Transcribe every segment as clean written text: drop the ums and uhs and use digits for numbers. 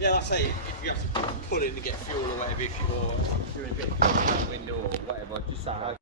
Yeah, like I say, if you have to pull in to get fuel or whatever, if you're doing a bit of fuel out the window or whatever, just say how.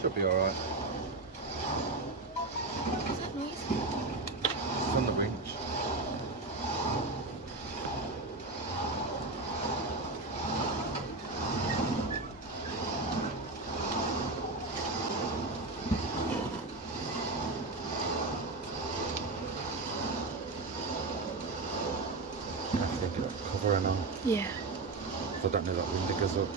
Should be alright. What's that noise? It's on the winch. I have to get that cover and on. Yeah. If I don't know that window goes up.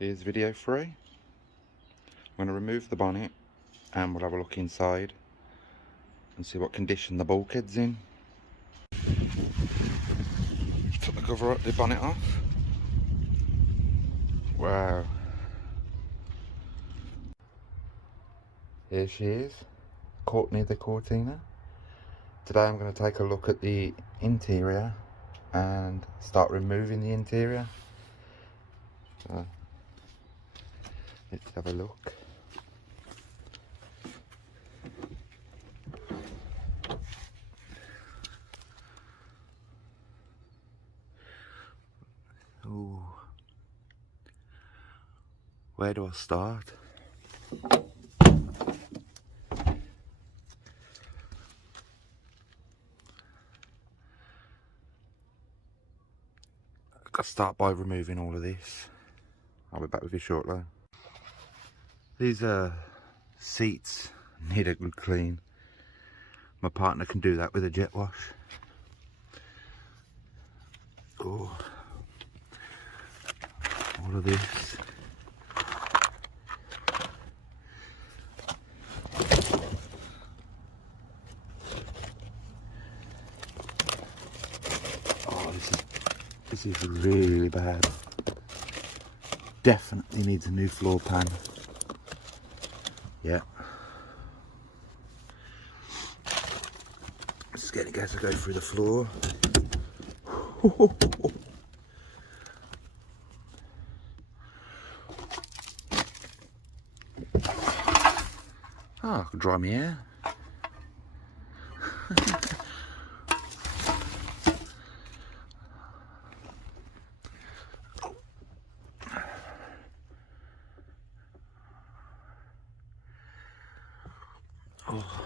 Here's video 3. I'm going to remove the bonnet and we'll have a look inside and see what condition the bulkhead's in. Took the cover up, the bonnet off. Wow. Here she is, Cortina the Cortina. Today I'm going to take a look at the interior and start removing the interior. So, let's have a look. Ooh. Where do I start? I've got to start by removing all of this. I'll be back with you shortly. These seats need a good clean. My partner can do that with a jet wash. Oh, all of this. Oh, this is really bad. Definitely needs a new floor pan. Yeah. Scared it to go through the floor. Oh, I can dry my hair. Oh.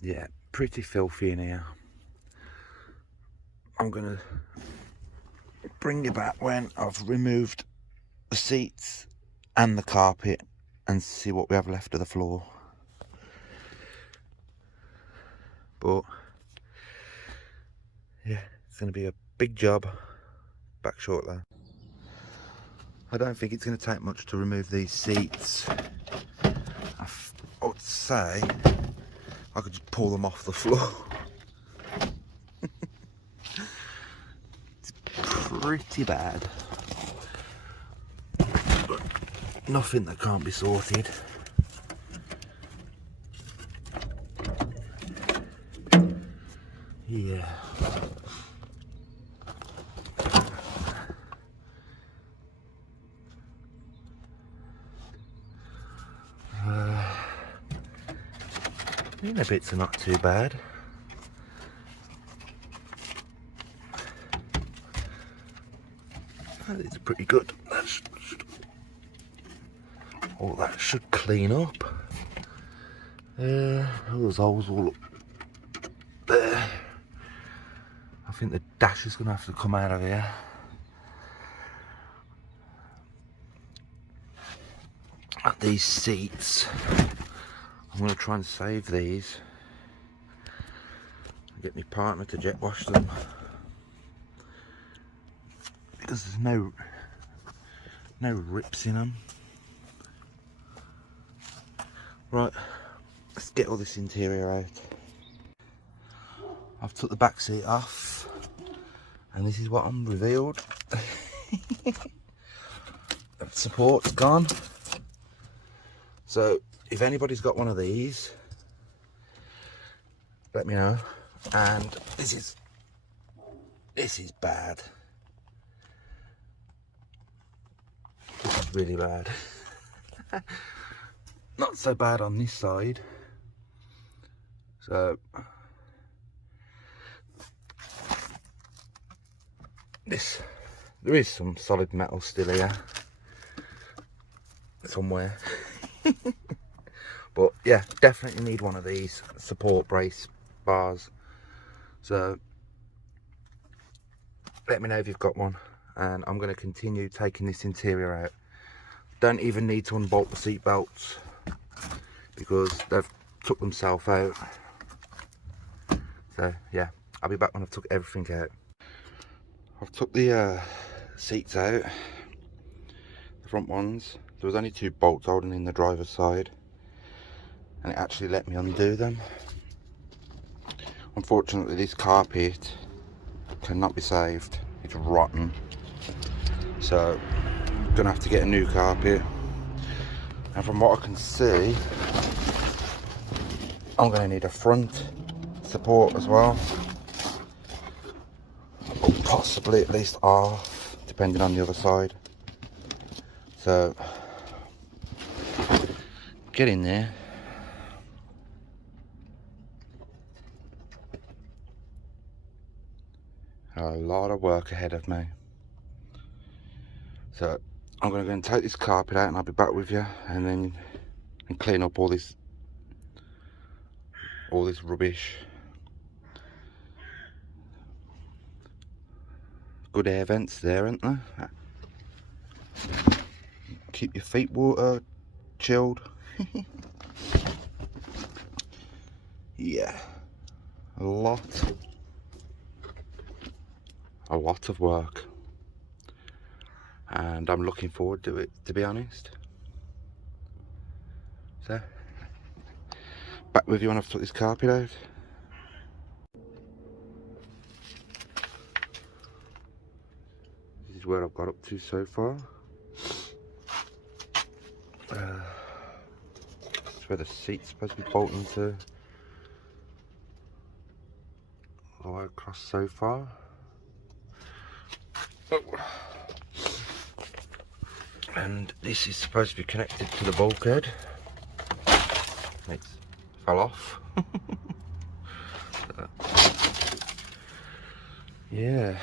Yeah, pretty filthy in here. I'm gonna bring you back when I've removed the seats and the carpet and see what we have left of the floor. But yeah, it's going to be a big job. Back shortly. I don't think it's going to take much to remove these seats. I would say I could just pull them off the floor. It's pretty bad. But nothing that can't be sorted. Yeah. The inner bits are not too bad. These are pretty good. That should clean up. Those holes all up there. I think the dash is going to have to come out of here. At these seats, I'm going to try and save these. Get my partner to jet wash them. Because there's no rips in them. Right, let's get all this interior out. I've took the back seat off, and this is what I'm revealed. The support's gone. So if anybody's got one of these, let me know. And this is bad. This is really bad. Not so bad on this side. So there is some solid metal still here somewhere. But yeah, definitely need one of these support brace bars. So let me know if you've got one, and I'm going to continue taking this interior out. Don't even need to unbolt the seat belts because they've took themselves out. So yeah, I'll be back when I've took everything out. I've took the seats out, the front ones. There was only 2 bolts holding in the driver's side, and it actually let me undo them. Unfortunately, this carpet cannot be saved. It's rotten. So I'm gonna have to get a new carpet. And from what I can see, I'm gonna need a front support as well. Or possibly at least half, depending on the other side. So get in there. A lot of work ahead of me. So I'm going to go and take this carpet out, and I'll be back with you, and then clean up all this rubbish. Good air vents there, aren't there? Keep your feet water chilled. Yeah, a lot of work, and I'm looking forward to it, to be honest. So back with you when I've took this carpet out. This is where I've got up to so far. That's where the seat's supposed to be bolting to. All the way across so far. Oh. And this is supposed to be connected to the bulkhead. It fell off. Yeah,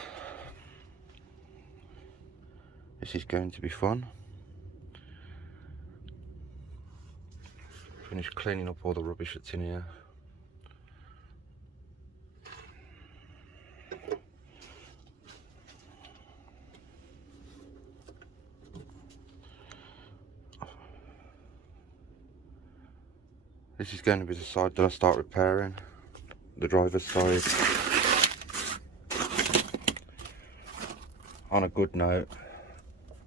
this is going to be fun. Finish cleaning up all the rubbish that's in here. This is going to be the side that I start repairing, the driver's side. On a good note,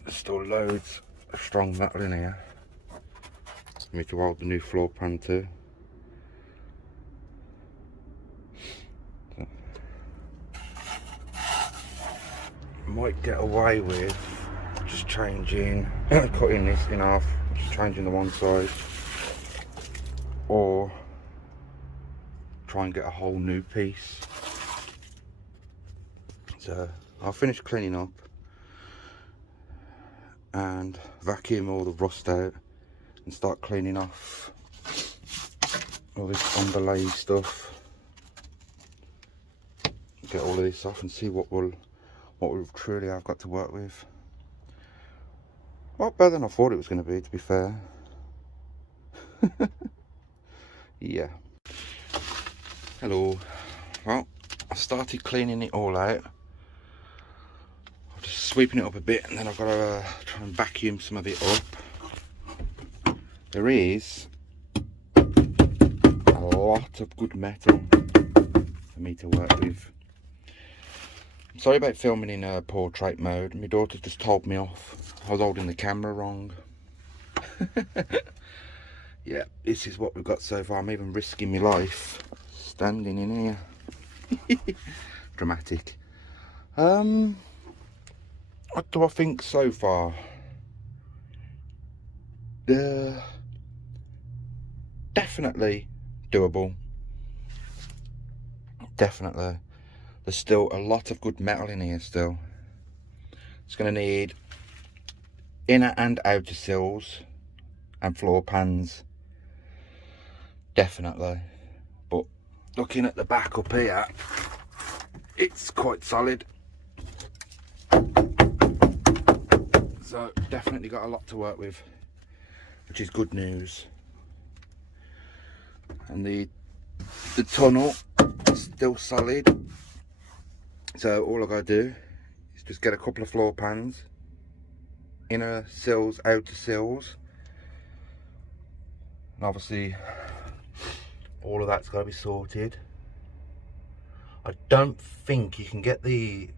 there's still loads of strong metal in here for me to weld the new floor pan to. So, might get away with just changing, cutting this in half, just changing the one side, or try and get a whole new piece. So I'll finish cleaning up and vacuum all the rust out and start cleaning off all this underlay stuff. Get all of this off and see what we truly have got to work with. A lot better than I thought it was going to be fair. Yeah. Hello. Well, I started cleaning it all out. I'm just sweeping it up a bit, and then I've got to try and vacuum some of it up. There is a lot of good metal for me to work with. I'm sorry about filming in portrait mode. My daughter just told me off. I was holding the camera wrong. Yeah, this is what we've got so far. I'm even risking my life standing in here. Dramatic. What do I think so far? Definitely doable. Definitely. There's still a lot of good metal in here still. It's going to need inner and outer sills and floor pans. Definitely. But looking at the back up here, it's quite solid. So definitely got a lot to work with, which is good news. And the tunnel is still solid. So all I gotta do is just get a couple of floor pans, inner sills, outer sills, and obviously all of that's got to be sorted. I don't think you can get the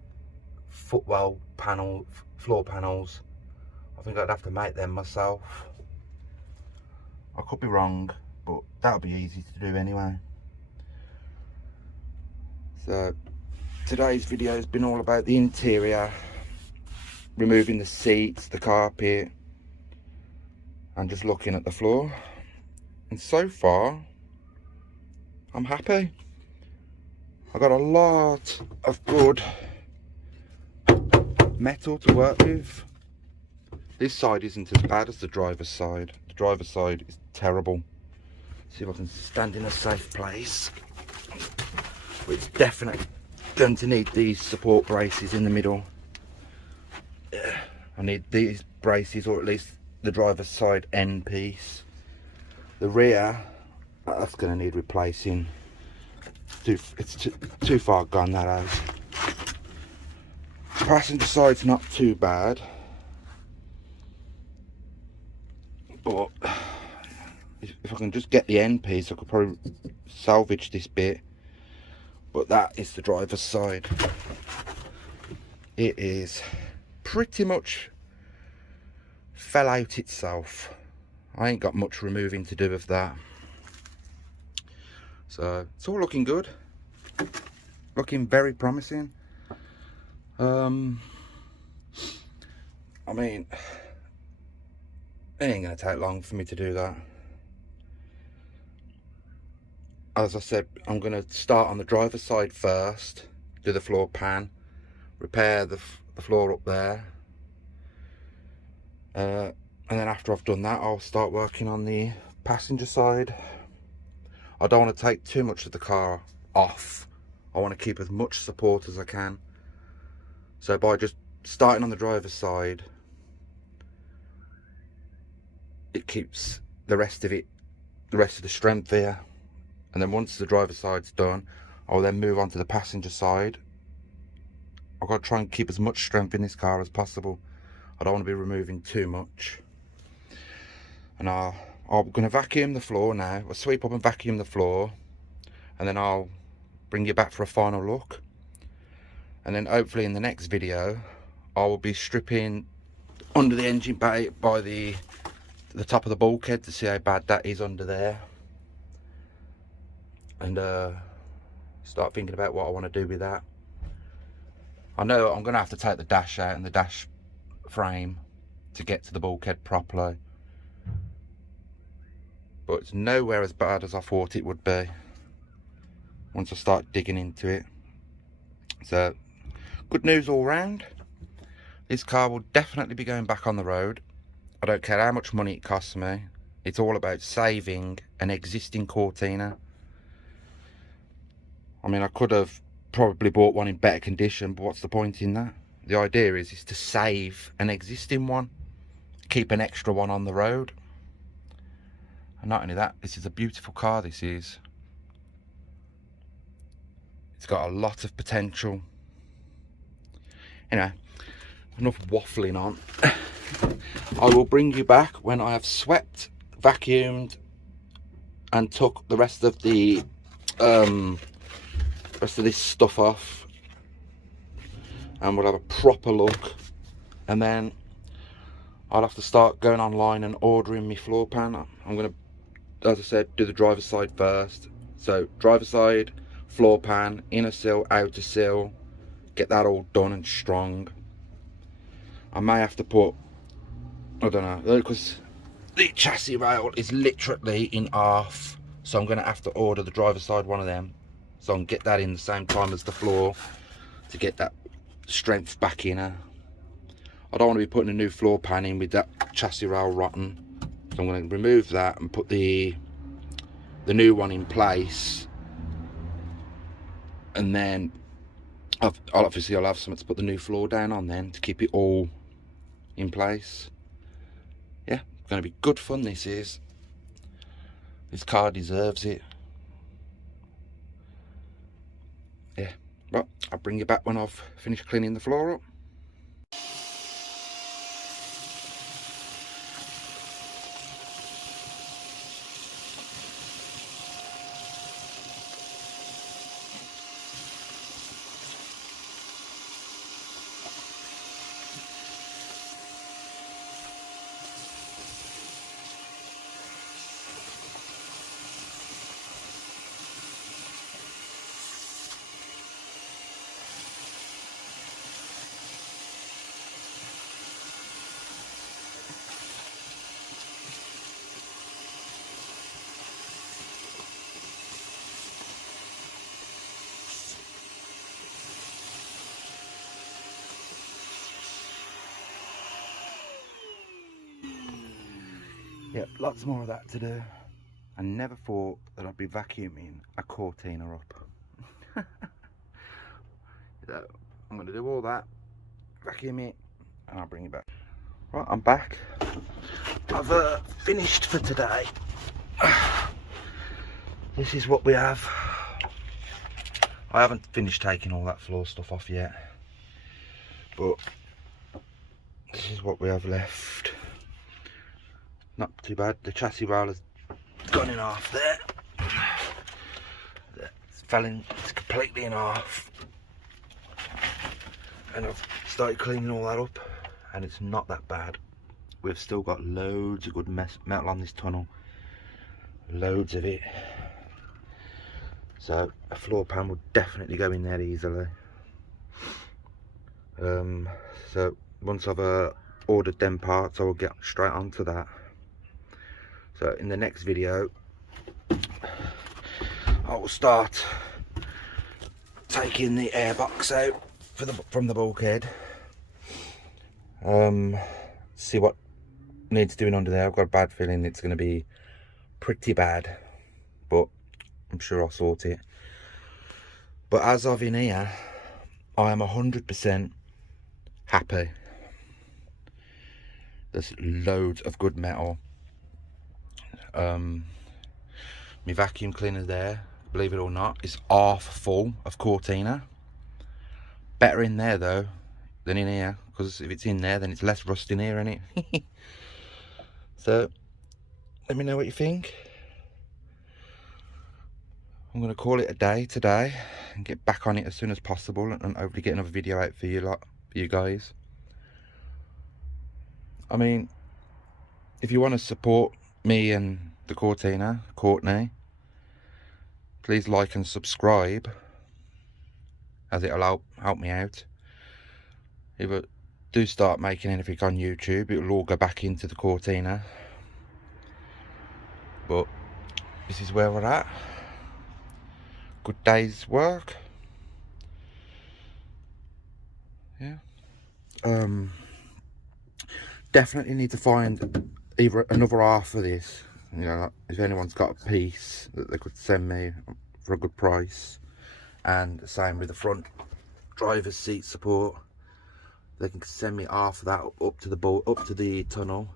footwell panel, floor panels. I think I'd have to make them myself. I could be wrong, but that'll be easy to do anyway. So today's video has been all about the interior, removing the seats, the carpet, and just looking at the floor. And so far, I'm happy. I got a lot of good metal to work with. This side isn't as bad as the driver's side. The driver's side is terrible. See if I can stand in a safe place. It's definitely going to need these support braces in the middle. I need these braces, or at least the driver's side end piece. The rear, that's going to need replacing. It's too far gone, that has. Passenger side's not too bad, but if I can just get the end piece, I could probably salvage this bit. But that is the driver's side. It is pretty much fell out itself. I ain't got much removing to do with that. So it's all looking good, looking very promising. I mean, it ain't gonna take long for me to do that. As I said, I'm gonna start on the driver's side first, do the floor pan, repair the floor up there, and then after I've done that, I'll start working on the passenger side. I don't want to take too much of the car off. I want to keep as much support as I can. So by just starting on the driver's side, it keeps the rest of the strength here. And then once the driver's side's done, I'll then move on to the passenger side. I've got to try and keep as much strength in this car as possible. I don't want to be removing too much. And I'm going to vacuum the floor now. I'll sweep up and vacuum the floor, and then I'll bring you back for a final look. And then hopefully in the next video I will be stripping under the engine bay by the top of the bulkhead to see how bad that is under there, and start thinking about what I want to do with that. I know I'm going to have to take the dash out and the dash frame to get to the bulkhead properly, but it's nowhere as bad as I thought it would be once I start digging into it. So good news all round. This car will definitely be going back on the road. I don't care how much money it costs me. It's all about saving an existing Cortina. I mean, I could have probably bought one in better condition, but what's the point in that? The idea is to save an existing one, keep an extra one on the road. And not only that, this is a beautiful car, this is. It's got a lot of potential. Anyway, enough waffling on. I will bring you back when I have swept, vacuumed, and took the rest of the this stuff off, and we'll have a proper look. And then I'll have to start going online and ordering my floor pan. I'm gonna, as I said, do the driver's side first. So driver's side, floor pan, inner sill, outer sill, get that all done and strong. I may have to put, I don't know, because the chassis rail is literally in half, so I'm going to have to order the driver's side one of them, so I can get that in the same time as the floor to get that strength back in her. I don't want to be putting a new floor pan in with that chassis rail rotten, so I'm going to remove that and put the new one in place, and then I'll have something to put the new floor down on then to keep it all in place. Yeah, going to be good fun, this is. This car deserves it. Yeah, well, I'll bring you back when I've finished cleaning the floor up. Yep, lots more of that to do. I never thought that I'd be vacuuming a Cortina up. So I'm going to do all that, vacuum it, and I'll bring it back. Right, I'm back. I've finished for today. This is what we have. I haven't finished taking all that floor stuff off yet, but this is what we have left. Not too bad. The chassis rail has gone in half there. It's completely in half. And I've started cleaning all that up, and it's not that bad. We've still got loads of good metal on this tunnel. Loads of it. So a floor pan will definitely go in there easily. So once I've ordered them parts, I will get straight onto that. So in the next video, I will start taking the airbox out from the bulkhead. See what needs doing under there. I've got a bad feeling it's going to be pretty bad, but I'm sure I'll sort it. But as of in here, I am 100% happy. There's loads of good metal. My vacuum cleaner there, believe it or not, is half full of Cortina. Better in there though than in here, because if it's in there then it's less rust in here, isn't it? So let me know what you think. I'm going to call it a day today and get back on it as soon as possible, and hopefully get another video out for you lot, for you guys. I mean, if you want to support me and the Cortina, Courtney, please like and subscribe, as it'll help me out. If I do start making anything on YouTube, it will all go back into the Cortina. But this is where we're at. Good day's work. Yeah. Definitely need to find either another half of this. You know, if anyone's got a piece that they could send me for a good price, and the same with the front driver's seat support, they can send me half of that up to the tunnel,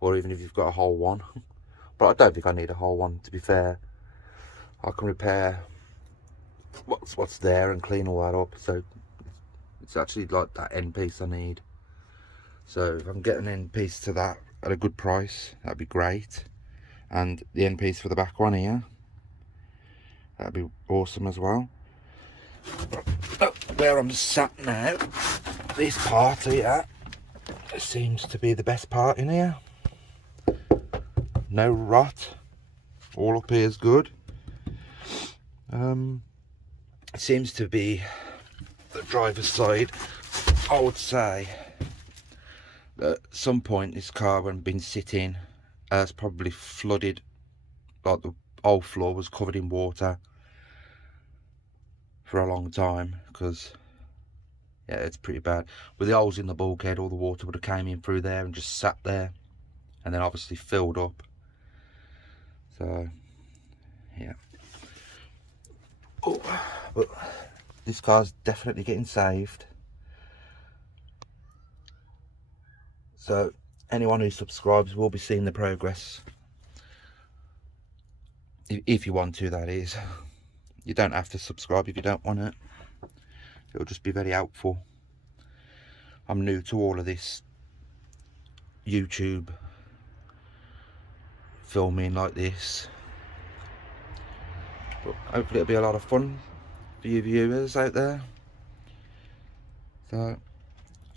or even if you've got a whole one. But I don't think I need a whole one, to be fair. I can repair what's there and clean all that up, so it's actually like that end piece I need. So if I can get an end piece to that at a good price, that'd be great. And the end piece for the back one here, that'd be awesome as well. Where I'm sat now, this part here seems to be the best part in here. No rot, all up here is good. It seems to be the driver's side. I would say that at some point this car, when been sitting, has probably flooded, like the whole floor was covered in water for a long time, because yeah, it's pretty bad. With the holes in the bulkhead, all the water would have came in through there and just sat there, and then obviously filled up. So yeah. Oh, but this car's definitely getting saved. So anyone who subscribes will be seeing the progress, if you want to, that is. You don't have to subscribe if you don't want it. It'll just be very helpful. I'm new to all of this YouTube filming like this, but hopefully it'll be a lot of fun for you viewers out there. So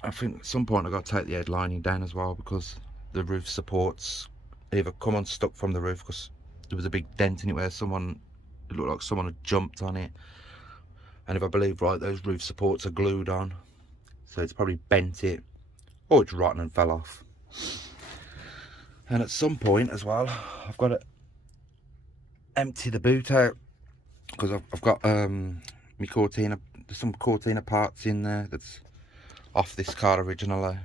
I think at some point I've got to take the headlining down as well, because the roof supports either come unstuck from the roof, because there was a big dent in it where it looked like someone had jumped on it, and if I believe right, those roof supports are glued on, so it's probably bent it, or it's rotten and fell off. And at some point as well, I've got to empty the boot out, because I've got my Cortina, there's some Cortina parts in there that's off this car originally.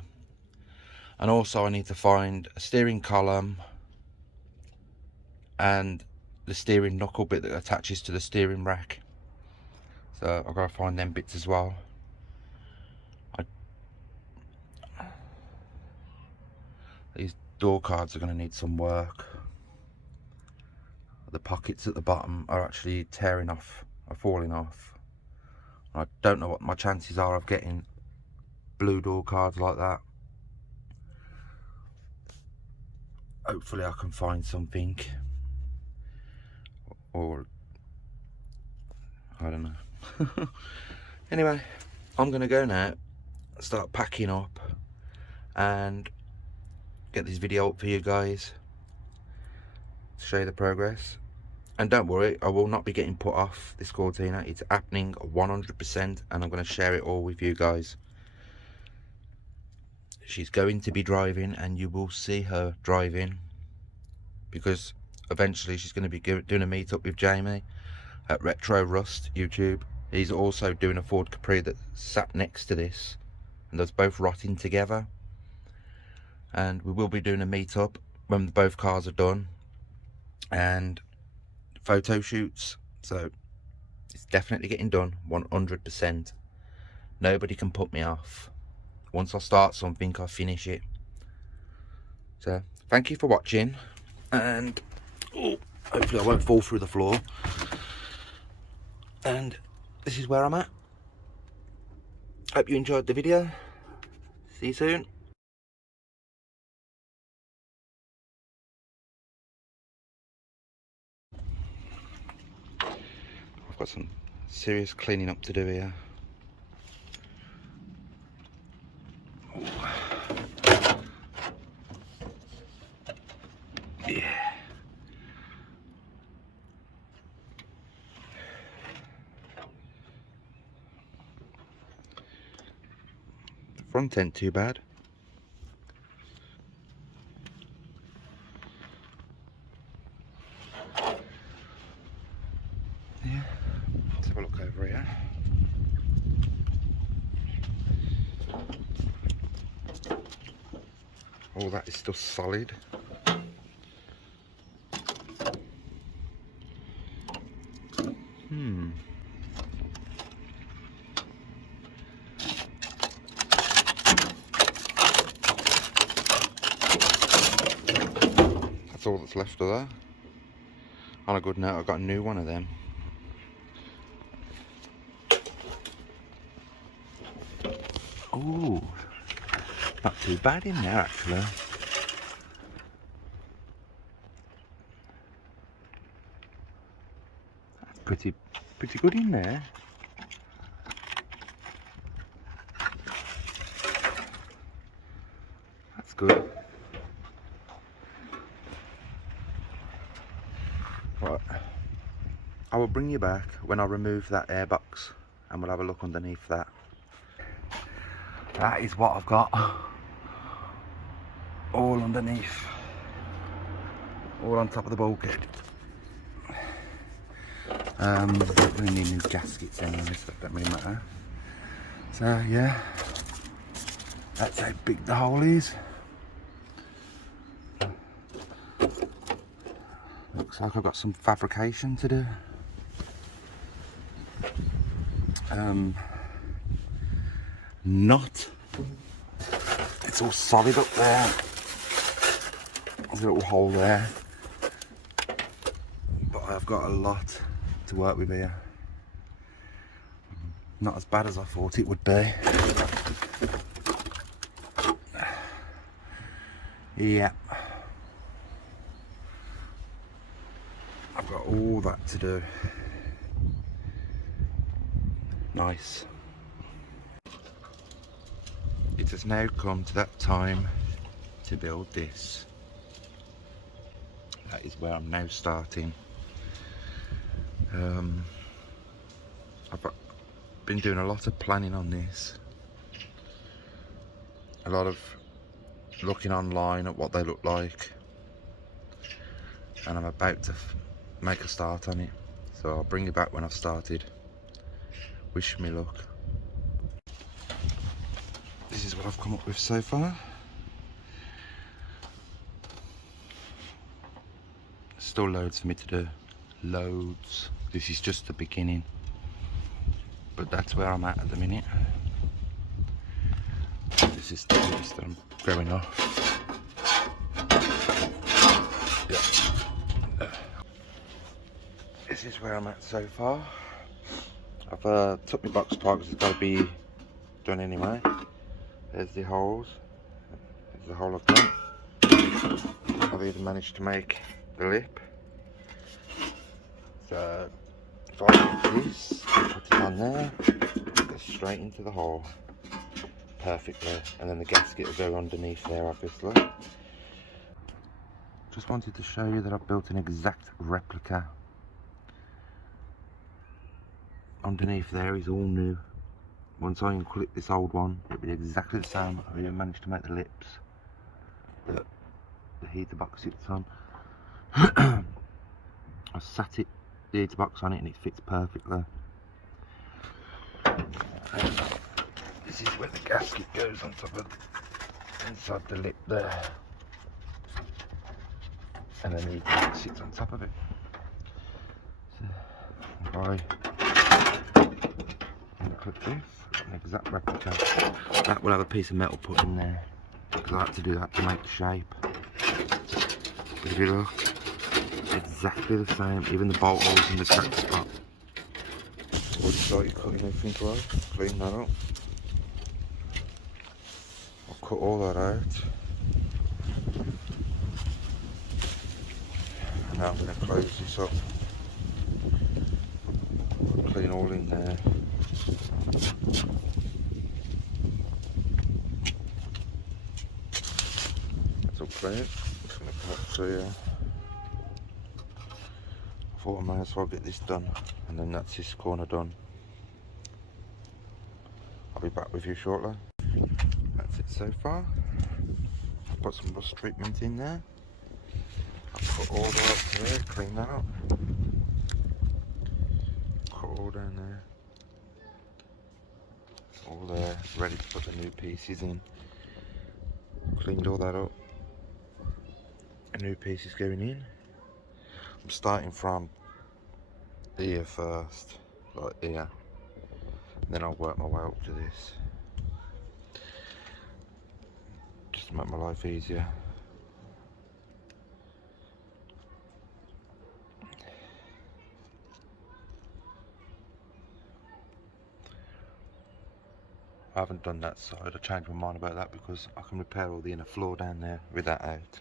And also I need to find a steering column and the steering knuckle bit that attaches to the steering rack. So I've got to find them bits as well. These door cards are going to need some work. The pockets at the bottom are actually tearing off, are falling off. I don't know what my chances are of getting blue door cards like that. Hopefully I can find something, or I don't know. Anyway, I'm gonna go now, start packing up and get this video up for you guys to show you the progress. And don't worry, I will not be getting put off this Cortina. It's happening 100%, and I'm going to share it all with you guys. She's going to be driving, and you will see her driving, because eventually she's going to be doing a meet-up with Jamie at Retro Rust YouTube. He's also doing a Ford Capri that sat next to this, and those both rotting together. And we will be doing a meet-up when both cars are done, and photo shoots. So it's definitely getting done 100%. Nobody can put me off. Once I start something, I finish it. So thank you for watching, and hopefully I won't fall through the floor. And this is where I'm at. Hope you enjoyed the video. See you soon. got some serious cleaning up to do here. Yeah. The front end too bad. Yeah. Let's have a look over here. All that is still solid. That's all that's left of that. On a good note, I got a new one of them. Ooh, not too bad in there actually. That's pretty good in there. That's good. Right, I will bring you back when I remove that airbox and we'll have a look underneath that. That is what I've got all underneath, all on top of the bulkhead. We need new gaskets anyway, so that don't really matter. So yeah, that's how big the hole is. Looks like I've got some fabrication to do. Not. It's all solid up there. There's a little hole there. But I've got a lot to work with here. Not as bad as I thought it would be. Yeah. I've got all that to do. Nice. It has now come to that time to build this. That is where I'm now starting. I've been doing a lot of planning on this. A lot of looking online at what they look like. And I'm about to make a start on it. So I'll bring you back when I've started. Wish me luck. This is what I've come up with so far. Still loads for me to do. Loads. This is just the beginning. But that's where I'm at the minute. This is the piece that I'm going off. Yeah. This is where I'm at so far. I've took my box apart because it's got to be done anyway. There's the holes. There's the hole I've done. I've even managed to make the lip. So if I do this, put it on there, it goes straight into the hole perfectly, and then the gasket will go underneath there, obviously. Just wanted to show you that I've built an exact replica. Underneath there is all new. Once I unclip this old one, it'll be exactly the same. I've even managed to make the lips that the heater box sits on. I sat the heater box on it and it fits perfectly. This is where the gasket goes on top of inside the lip there, and then the heater box sits on top of it. So if I unclip this, an exact replica. That will have a piece of metal put in there because I had to do that to make the shape. But if you look, exactly the same, even the bolt holes in the crack spot. Already started cutting everything away, clean that up. I'll cut all that out. And now I'm going to close this up. clean all in there. That's all clean. Just going to come up to here. I thought I might as well get this done, and then that's this corner done. I'll be back with you shortly. That's it so far. I've put some rust treatment in there. I've put all the way up to there, clean that up. Cut all down there. All there, ready to put the new pieces in. Cleaned all that up. A new piece is going in. I'm starting from here first, like here. Then I'll work my way up to this. Just to make my life easier. I haven't done that side. I changed my mind about that because I can repair all the inner floor down there with that out.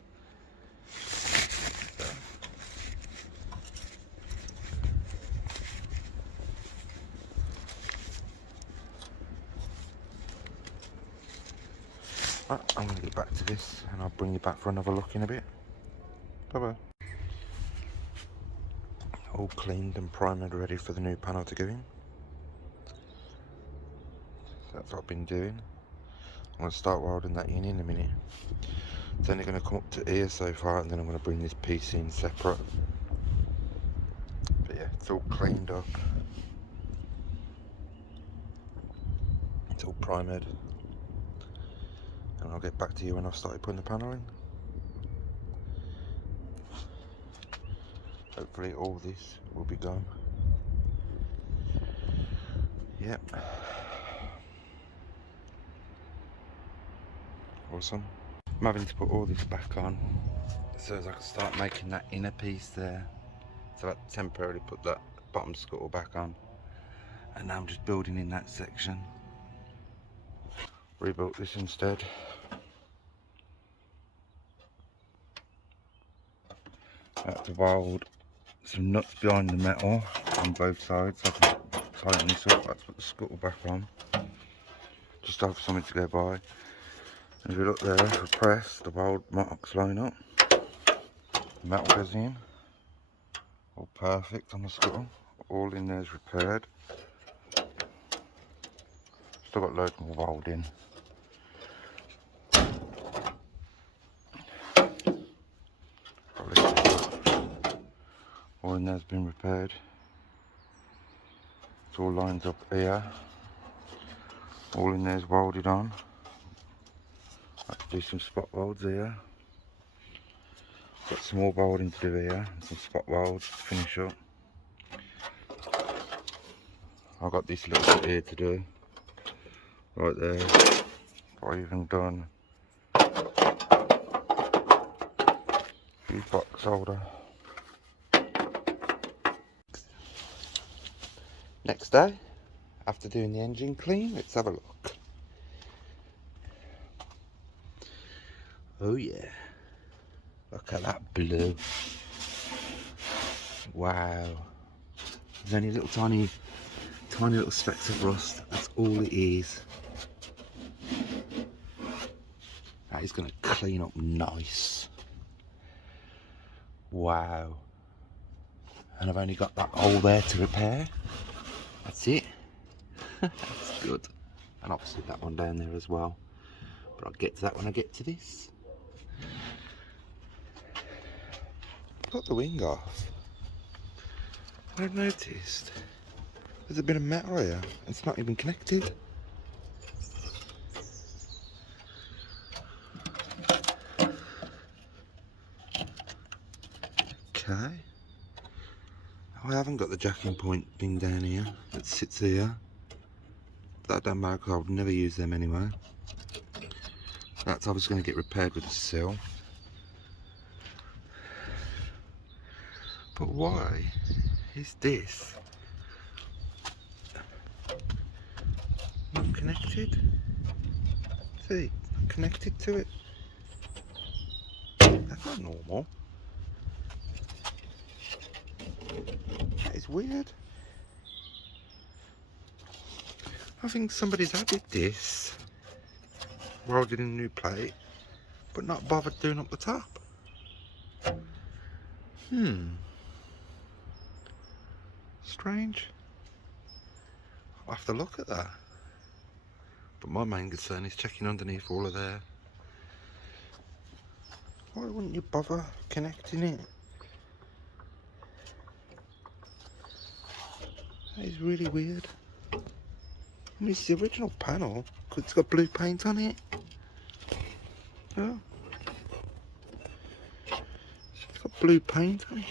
Right, I'm going to get back to this and I'll bring you back for another look in a bit. Bye bye. All cleaned and primed, ready for the new panel to go in. So that's what I've been doing. I'm going to start welding that in a minute. It's only going to come up to here so far, and then I'm going to bring this piece in separate. But yeah, it's all cleaned up. It's all primed. And I'll get back to you when I've started putting the panel in. Hopefully all this will be gone. Yep. Awesome. I'm having to put all this back on so as I can start making that inner piece there. So I temporarily put that bottom scuttle back on, and now I'm just building in that section. Rebuilt this instead. I had to weld some nuts behind the metal on both sides so I can tighten this up. I had to put the scuttle back on just to have something to go by. If you look there, if I press, the weld marks line up. The metal goes in. All perfect on the scuttle. All in there is repaired. Still got loads more welding. All in there has been repaired. It's all lined up here. All in there is welded on. I have to do some spot welds here. Got some more welding to do here, and some spot welds to finish up. I've got this little bit here to do. Right there. I've even done fuse box holder. Next day, after doing the engine clean, let's have a look. Oh yeah, look at that blue. Wow. There's only little tiny little specks of rust. That's all it is. That is going to clean up nice. Wow. And I've only got that hole there to repair. That's it. That's good. And obviously that one down there as well. But I'll get to that when I get to this. Got the wing off. I've noticed there's a bit of metal here. It's not even connected. Okay. I haven't got the jacking point thing down here that sits here. That don't matter because I would never use them anyway. That's obviously going to get repaired with a sill. But why is this not connected? See, not connected to it. That's not normal. That is weird. I think somebody's added this, welded in a new plate, but not bothered doing up the top. Strange. I'll have to look at that. But my main concern is checking underneath all of there. Why wouldn't you bother connecting it? That is really weird. I mean, it's the original panel, because it's got blue paint on it. Oh. It's got blue paint on it.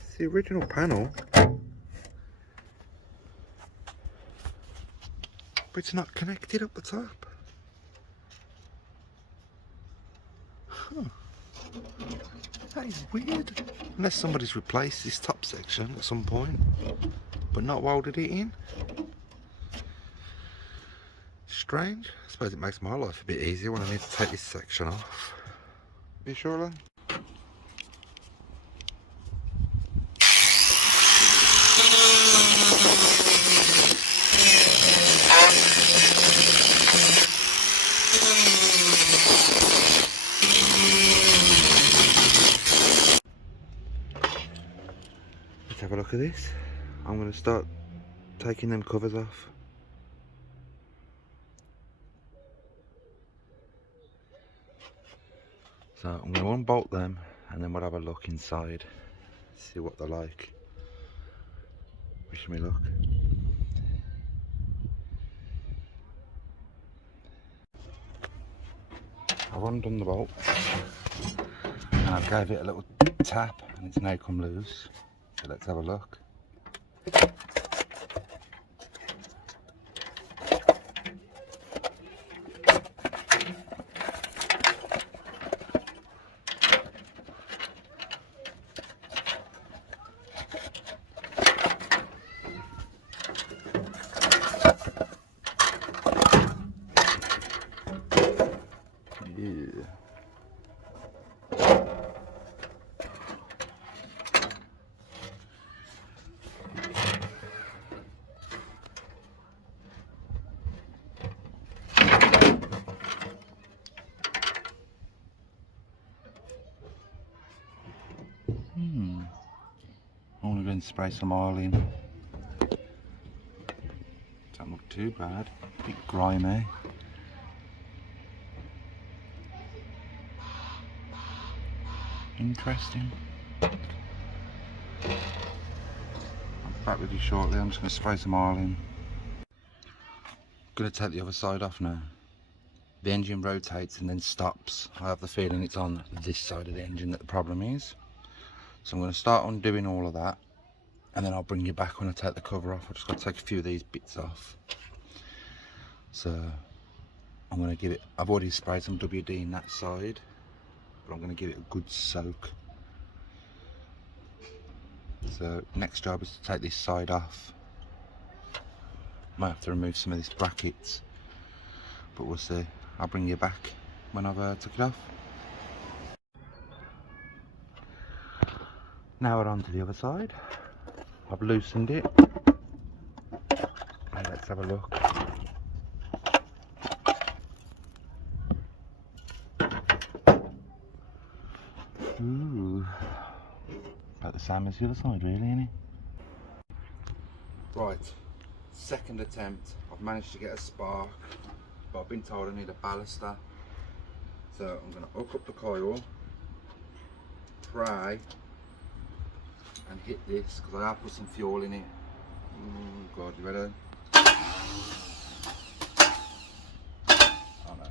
It's the original panel. But it's not connected up the top. Huh. That is weird. Unless somebody's replaced this top section at some point, but not welded it in. Strange. I suppose it makes my life a bit easier when I need to take this section off. Be sure then? Let's have a look at this. I'm going to start taking them covers off. So I'm going to unbolt them and then we'll have a look inside, see what they're like. Wish me luck. I've undone the bolt and I gave it a little tap and it's now come loose. So let's have a look. I want to go and spray some oil in. Don't look too bad. A bit grimy. Interesting. I'll be back with you shortly. I'm just going to spray some oil in. Going to take the other side off now. The engine rotates and then stops. I have the feeling it's on this side of the engine that the problem is. So I'm going to start undoing all of that and then I'll bring you back when I take the cover off. I've just got to take a few of these bits off. So I'm going to give it, I've already sprayed some WD in that side, but I'm going to give it a good soak. So next job is to take this side off. Might have to remove some of these brackets, but we'll see. I'll bring you back when I've took it off. Now we're on to the other side. I've loosened it. Right, let's have a look. Ooh, about the same as the other side, really, isn't it? Right, second attempt. I've managed to get a spark, but I've been told I need a baluster. So I'm going to hook up the coil, pray, and hit this because I have put some fuel in it. Oh god, you ready? Oh no.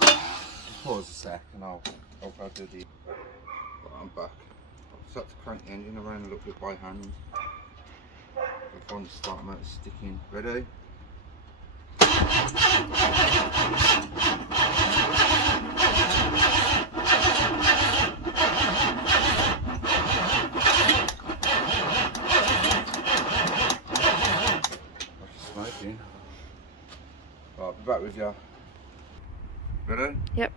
Just pause a sec and I'll do the. I'm back. I'll just have to crank the engine around a little bit by hand. I'll find the start motor sticking. Ready? Smoking. I'll be back with you. Ready? Yep.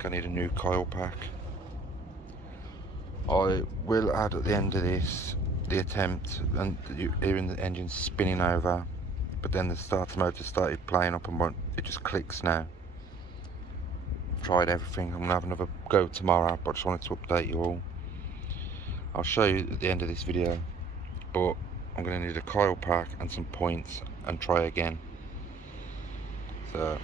think I need a new coil pack. I will add at the end of this the attempt and hearing the engine spinning over, but then the starter motor started playing up and it just clicks now. I've tried everything. I'm gonna have another go tomorrow, but I just wanted to update you all. I'll show you at the end of this video, but I'm gonna need a coil pack and some points and try again. So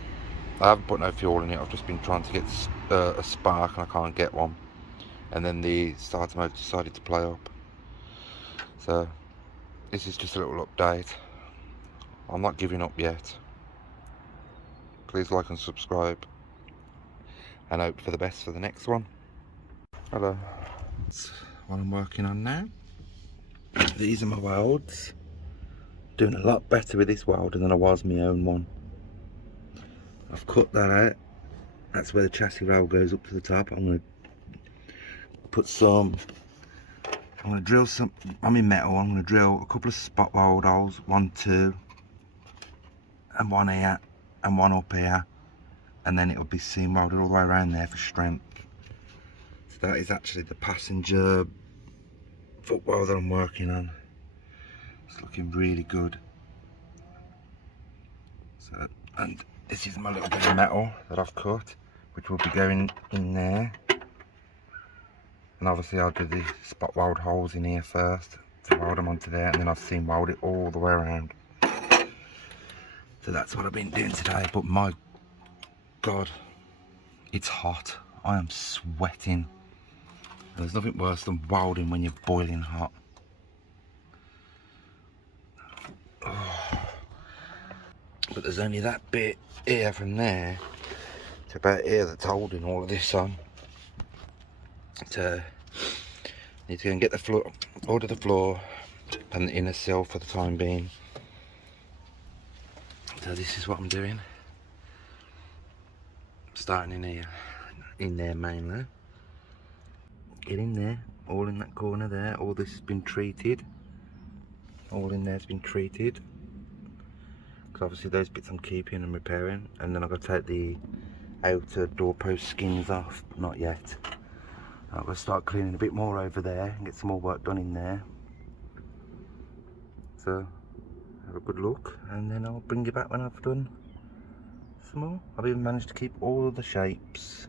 I haven't put no fuel in it. I've just been trying to get a spark and I can't get one, and then the starter motor decided to play up. So this is just a little update. I'm not giving up yet. Please like and subscribe, and hope for the best for the next one. Hello. That's what I'm working on now. These are my welds. Doing a lot better with this welder than I was my own one. I've cut that out. That's where the chassis rail goes up to the top. I'm going to put some, I'm going to drill some, I'm in metal, I'm going to drill a couple of spot weld holes, 1, 2, and one here, and one up here, and then it'll be seam welded all the way around there for strength. So that is actually the passenger footwell that I'm working on. It's looking really good. So, and this is my little bit of metal that I've cut, which will be going in there. And obviously I'll do the spot weld holes in here first to weld them onto there, and then I'll seam weld it all the way around. So that's what I've been doing today, but my God, it's hot. I am sweating. There's nothing worse than welding when you're boiling hot. But there's only that bit here from there to about here that's holding all of this on. So need to go and get the floor, order the floor and the inner sill for the time being. So this is what I'm doing. Starting in here, in there mainly. Get in there, all in that corner there. All this has been treated. All in there's been treated. Because obviously those bits I'm keeping and repairing, and then I've got to take the outer doorpost skins off, but not yet. I'm going to start cleaning a bit more over there and get some more work done in there. So have a good look, and then I'll bring you back when I've done some more. I've even managed to keep all of the shapes.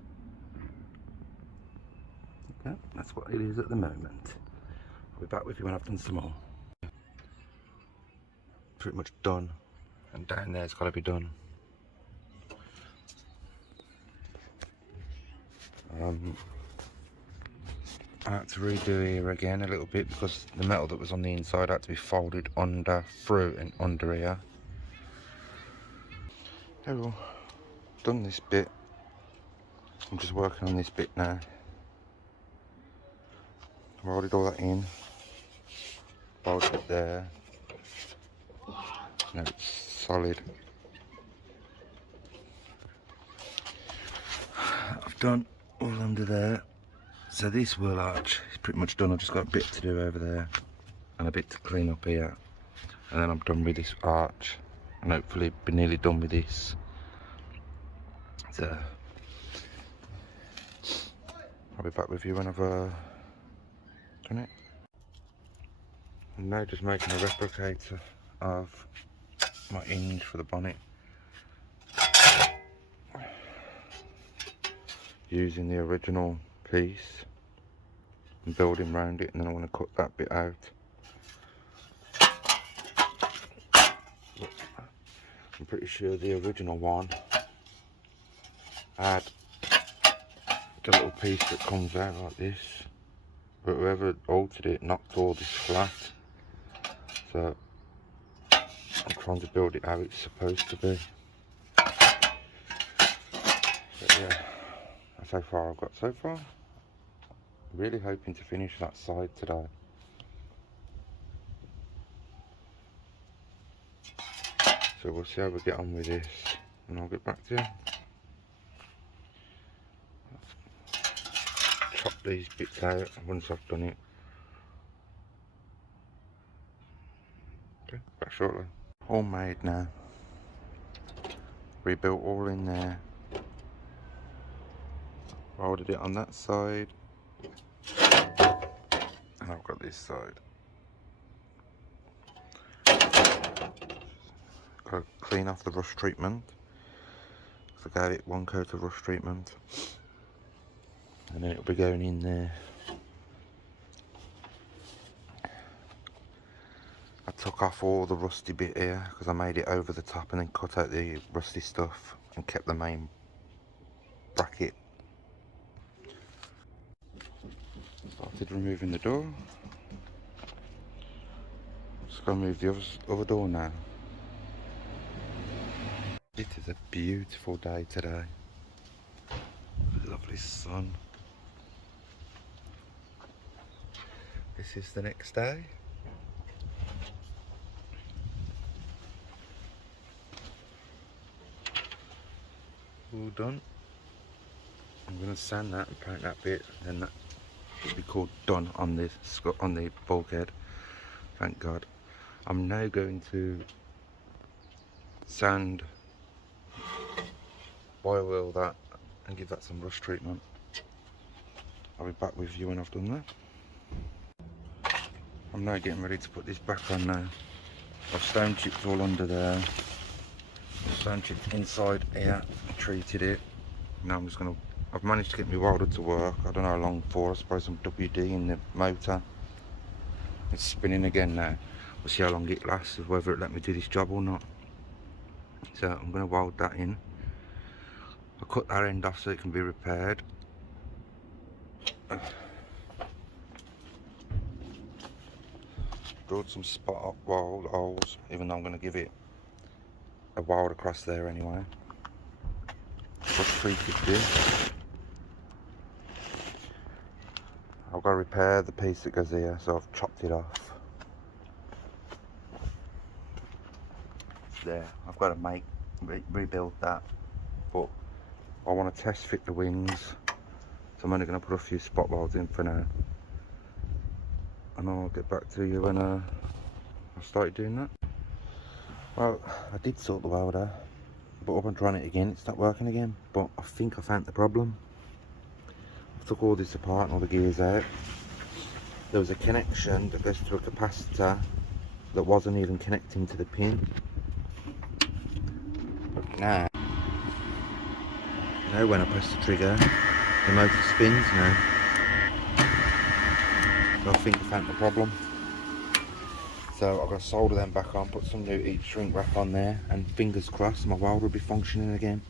Okay, that's what it is at the moment. I'll be back with you when I've done some more. Pretty much done. And down there it's got to be done. I had to redo here again a little bit because the metal that was on the inside had to be folded under, through and under here. There we go. Done this bit. I'm just working on this bit now. Welded all that in. Folded it there. Now it's solid. I've done all under there. So this wheel arch is pretty much done. I've just got a bit to do over there and a bit to clean up here, and then I'm done with this arch, and hopefully be nearly done with this. So I'll be back with you when I've done it. I'm now just making a replicator of my hinge for the bonnet, using the original piece and building around it, and then I want to cut that bit out. I'm pretty sure the original one had the little piece that comes out like this, but whoever altered it knocked all this flat. So I'm trying to build it how it's supposed to be. But yeah, that's how far I've got so far. Really hoping to finish that side today. So we'll see how we get on with this, and I'll get back to you. Chop these bits out once I've done it. Okay, back shortly. All made now. Rebuilt all in there. Welded it on that side, and I've got this side. Got to clean off the rust treatment. So I gave it one coat of rust treatment, and then it'll be going in there. I took off all the rusty bit here because I made it over the top and then cut out the rusty stuff and kept the main bracket. Started removing the door. Just gonna move the other door now. It is a beautiful day today. Lovely sun. This is the next day. All done. I'm going to sand that and paint that bit, and then that will be called done on the bulkhead. Thank God. I'm now going to sand, wheel that, and give that some rust treatment. I'll be back with you when I've done that. I'm now getting ready to put this back on now. I've stone chipped all under there. Stone chipped inside here, treated it. Now I'm just going to, I've managed to get my welder to work. I don't know how long for. I suppose some WD in the motor. It's spinning again now. We'll see how long it lasts, whether it let me do this job or not. So I'm going to weld that in. I'll cut that end off so it can be repaired. Drilled some spot up weld holes, even though I'm going to give it a weld across there anyway. Just treated this. I've got to repair the piece that goes here, so I've chopped it off. It's there. I've got to rebuild that, but I want to test fit the wings, so I'm only going to put a few spot welds in for now, and I'll get back to you when I've started doing that. Well, I did sort the welder, but up and trying it again, it's not working again. But I think I found the problem. I took all this apart and all the gears out. There was a connection that goes to a capacitor that wasn't even connecting to the pin. But now when I press the trigger, the motor spins now. So I think I found the problem. So I've got to solder them back on, put some new heat shrink wrap on there, and fingers crossed my welder will be functioning again.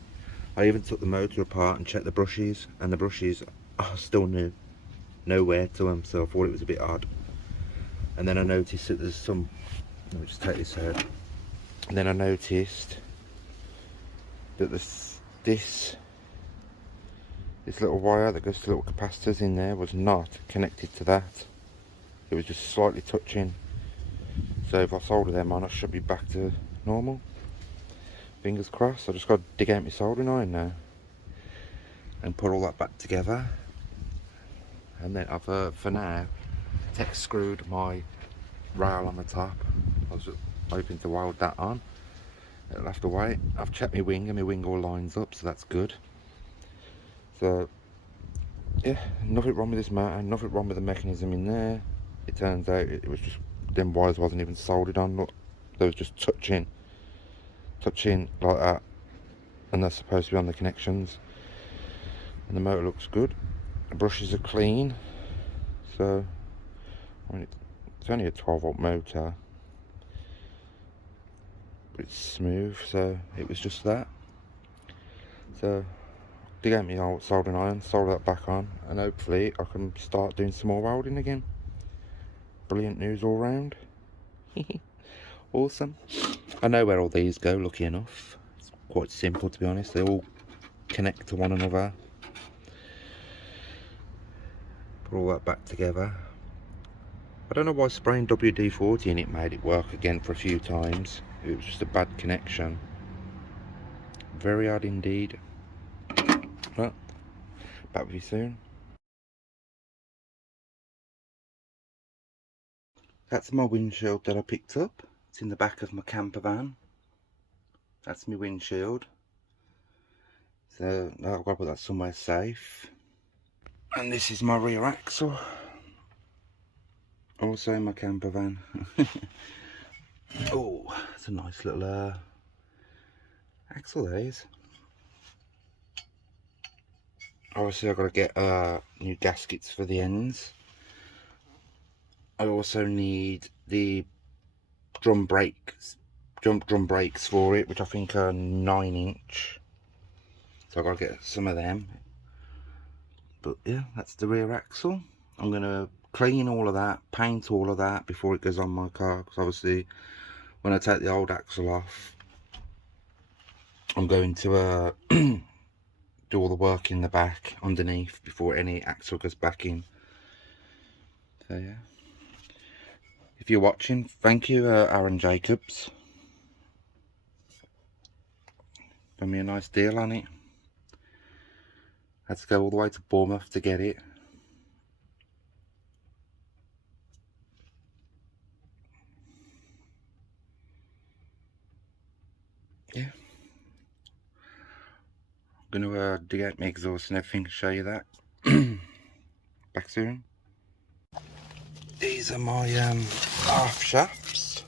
I even took the motor apart and checked the brushes, and the brushes are still new. No wear to them, so I thought it was a bit odd. And then I noticed that there's some, let me just take this out. And then I noticed that this little wire that goes to little capacitors in there was not connected to that. It was just slightly touching. So if I solder them on, I should be back to normal. Fingers crossed. I just got to dig out my soldering iron now and put all that back together. And then I've, for now, tech screwed my rail on the top. I was hoping to weld that on. It'll have to wait. I've checked my wing, and my wing all lines up, so that's good. So yeah, nothing wrong with this motor, nothing wrong with the mechanism in there. It turns out it was just, them wires wasn't even soldered on. Look, they was just touching like that, and they're supposed to be on the connections. And the motor looks good. The brushes are clean, so I mean, it's only a 12-volt motor, but it's smooth, so it was just that. So dig out my old soldering iron, solder that back on, and hopefully I can start doing some more welding again. Brilliant news all round. Awesome. I know where all these go, lucky enough. It's quite simple, to be honest. They all connect to one another. Put all that back together. I don't know why spraying WD-40 in it made it work again for a few times. It was just a bad connection. Very odd indeed. Well, back with you soon. That's my windshield that I picked up. It's in the back of my camper van. That's my windshield. So now I've got to put that somewhere safe. And this is my rear axle. Also in my camper van. Oh, that's a nice little axle there is. Obviously I've got to get new gaskets for the ends. I also need the drum brakes for it, which I think are 9-inch. So I've got to get some of them. But yeah, that's the rear axle. I'm going to clean all of that, paint all of that before it goes on my car, because obviously when I take the old axle off, I'm going to do all the work in the back underneath before any axle goes back in. So yeah, if you're watching, thank you Aaron Jacobs, done me a nice deal on it. Had to go all the way to Bournemouth to get it. Yeah, I'm going to dig out my exhaust and everything and show you that. Back soon. These are my half shafts.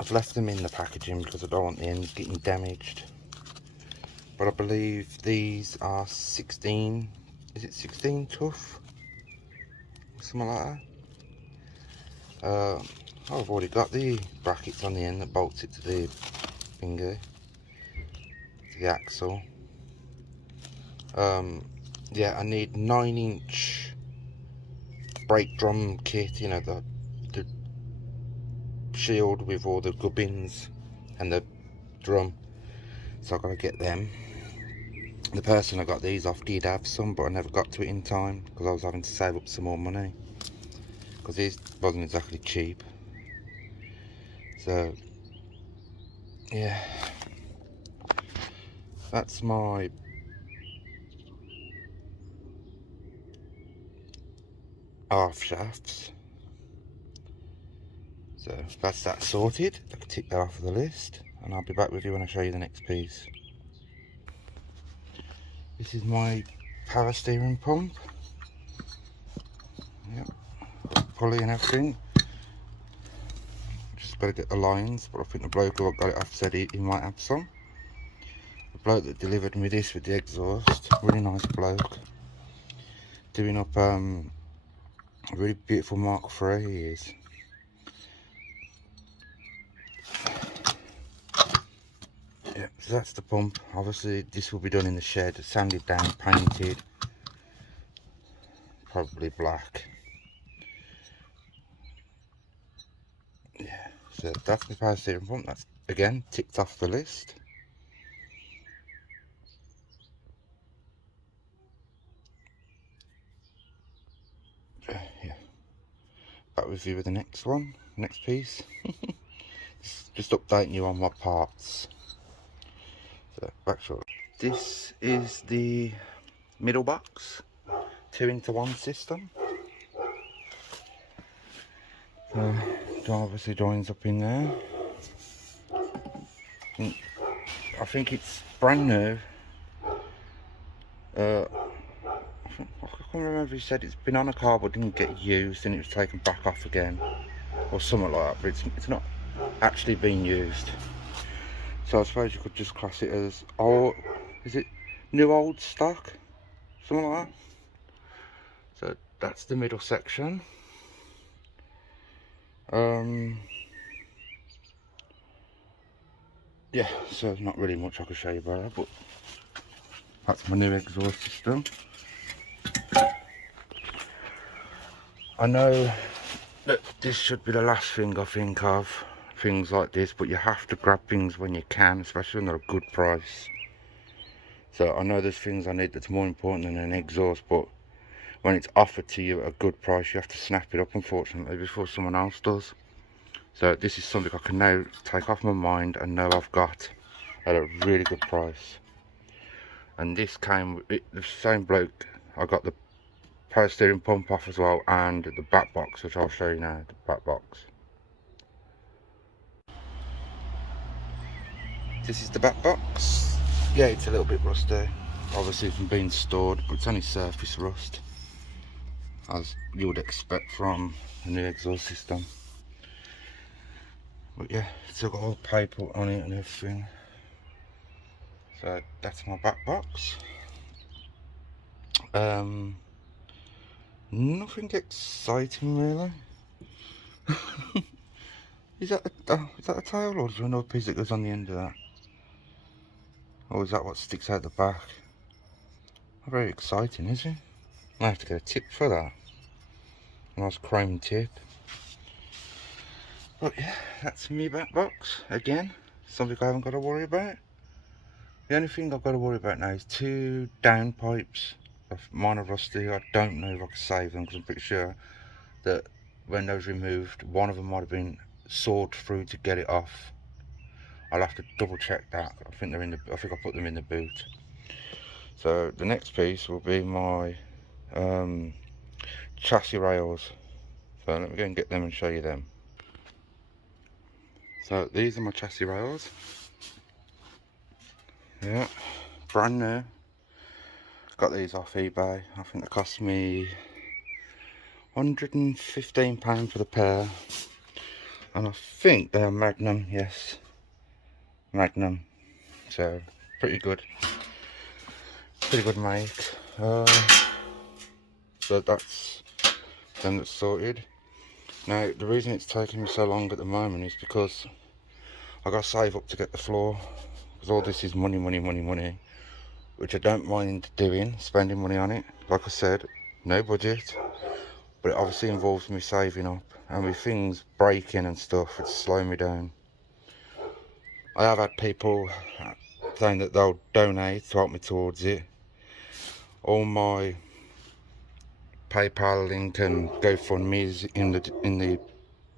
I've left them in the packaging because I don't want the ends getting damaged. But I believe these are 16, is it 16 tough? Something like that. I've already got the brackets on the end that bolts it to the finger, to the axle. Yeah, I need 9-inch brake drum kit, you know, the shield with all the gubbins and the drum. So I've got to get them. The person I got these off did have some, but I never got to it in time because I was having to save up some more money, because these wasn't exactly cheap. So yeah, that's my half shafts. So that's that sorted. I can tick that off the list, and I'll be back with you when I show you the next piece. This is my power steering pump. Yep, pulley and everything. Just got to get the lines, but I think the bloke who got it off said he might have some. The bloke that delivered me this with the exhaust, really nice bloke. Doing up a really beautiful Mark III he is. Yeah, so that's the pump. Obviously this will be done in the shed, sanded down, painted, probably black. Yeah, so that's my power steering pump. That's again ticked off the list. Yeah, back with you with the next one, next piece. Just updating you on my parts. So back short. This is the middle box, 2-into-1 system. So it obviously joins up in there. I think it's brand new. I can't remember if he said it's been on a car but didn't get used and it was taken back off again, or something like that, but it's not actually being used. So I suppose you could just class it as old, is it new old stock? Something like that. So that's the middle section. Yeah, so not really much I could show you about that, but that's my new exhaust system. I know that this should be the last thing I think of, things like this, but you have to grab things when you can, especially when they're a good price. So I know there's things I need that's more important than an exhaust, but when it's offered to you at a good price, you have to snap it up, unfortunately, before someone else does. So this is something I can now take off my mind and know I've got at a really good price. And this came with the same bloke. I got the power steering pump off as well, and the back box, which I'll show you now, the back box. This is the back box. Yeah, it's a little bit rusty. obviously from being stored, but it's only surface rust, as you would expect from a new exhaust system. But yeah, it's still got all paper on it and everything. So that's my back box. Nothing exciting really. Is that a tail, or is there another piece that goes on the end of that? Or is that what sticks out the back? Not very exciting, is it? I have to get a tip for that. A nice chrome tip. But yeah, that's me back box. Again, something I haven't got to worry about. The only thing I've got to worry about now is 2 down pipes. Mine are rusty. I don't know if I can save them, because I'm pretty sure that when those removed, one of them might have been sawed through to get it off. I'll have to double check that. I think I put them in the boot. So the next piece will be my chassis rails. So let me go and get them and show you them. So these are my chassis rails. Yeah, brand new. Got these off eBay. I think they cost me £115 for the pair. And I think they're Magnum, yes. Magnum. So pretty good. Pretty good make. So that's them that's sorted. Now the reason it's taking me so long at the moment is because I got to save up to get the floor, because all this is money, which I don't mind doing, spending money on it. Like I said, no budget, but it obviously involves me saving up, and with things breaking and stuff, it's slowing me down. I have had people saying that they'll donate to help me towards it. All my PayPal link and GoFundMe is in the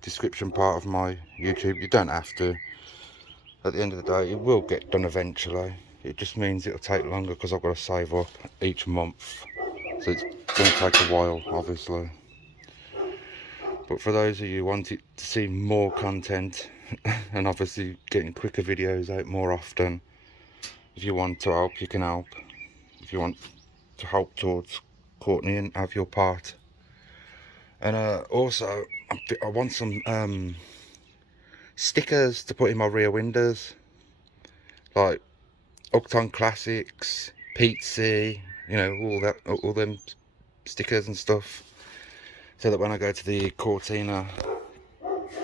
description part of my YouTube. You don't have to. At the end of the day, it will get done eventually. It just means it'll take longer because I've got to save up each month, so it's going to take a while, obviously. But for those of you who want it to see more content and obviously getting quicker videos out more often, if you want to help, you can help. If you want to help towards Courtney and have your part. And also I want some stickers to put in my rear windows, like Upton Classics, Pizza, you know, all them stickers and stuff, so that when I go to the Cortina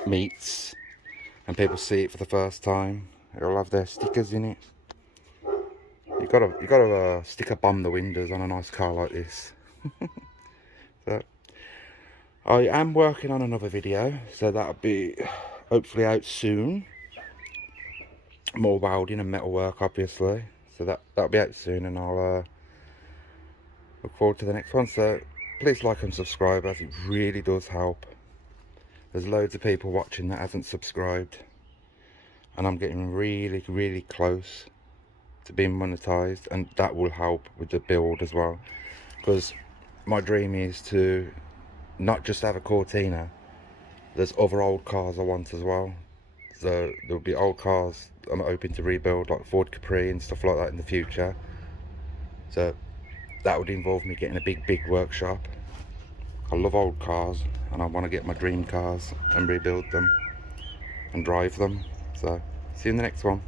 meets and people see it for the first time, it'll have their stickers in it. You gotta sticker bomb the windows on a nice car like this. So I am working on another video, so that'll be hopefully out soon. More welding and metal work, obviously, so that'll be out soon, and I'll look forward to the next one. So please like and subscribe, as it really does help. There's loads of people watching that hasn't subscribed, and I'm getting really close to being monetized, and that will help with the build as well, because my dream is to not just have a Cortina. There's other old cars I want as well. So there'll be old cars I'm hoping to rebuild, like Ford Capri and stuff like that in the future. So that would involve me getting a big workshop. I love old cars, and I want to get my dream cars and rebuild them and drive them. So see you in the next one.